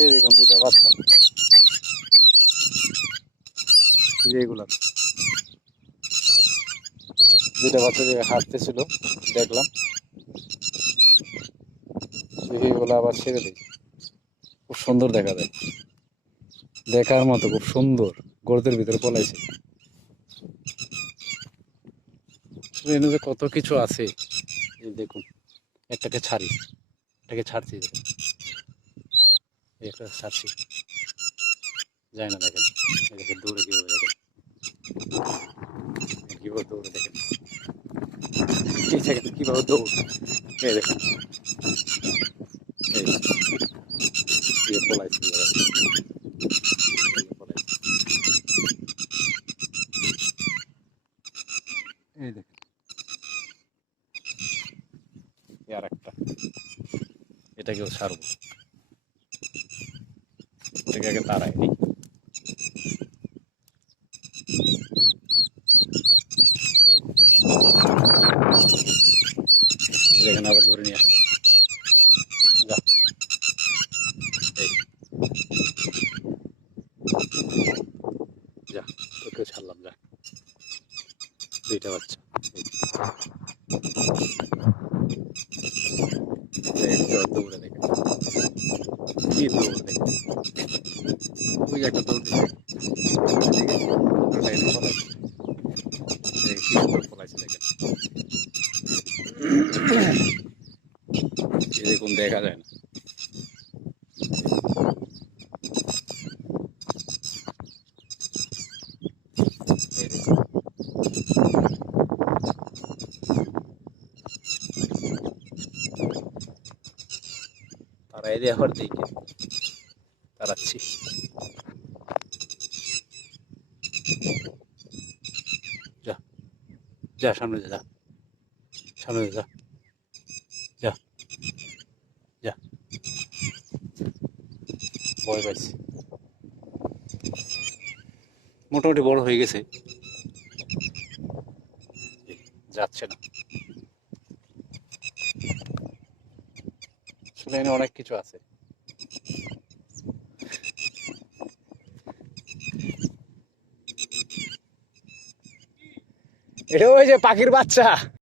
এই দেখুন দুইটা বাচ্চা, এইগুলা দুইটা বাচ্চা যে হাঁটতেছিল দেখলাম, এগুলো আবার ছেড়ে দিই। খুব সুন্দর দেখা যায়, দেখার মতো খুব সুন্দর। গর্তের ভিতরে পলাইছে। এখানে যে কত কিছু আছে, এই দেখুন একটাকে ছাড়ি, এটাকে ছাড়ছি, একটা ছাড়ছি, যায় না দেখেন, দেখেন দৌড়ে কিভাবে, দেখেন কিভাবে দৌড়ে, দেখেন এই দেখেন কিভাবে দৌড়, এই দেখেন এই পলাইছে এই দেখেন আর একটা, এটাকেও ছাড়বো, এটাকে আগে তাড়াই নি। এখানে আবার ধরে নিয়ে আসছি, যা এই যা, তোকেও ছাড়লাম, যা দুইটা বাচ্চা, দৌড়ে দেখে কি দৌড় দেখে, ওই একটা দৌড় দিচ্ছে, কি সুন্দর ফলাইছে দেখেন, এরকম দেখা যায় না। এই দেখুন তারা এদের আবার দেখে তাড়াচ্ছি, যা যা সামনে যা, সামনে যা, যা যা, ভয় পাইছি, মোটামুটি বড় হয়ে গেছে, যাচ্ছে না। আসলে এখানে অনেক কিছু আছে। এটা ওই যে পাখির বাচ্চা।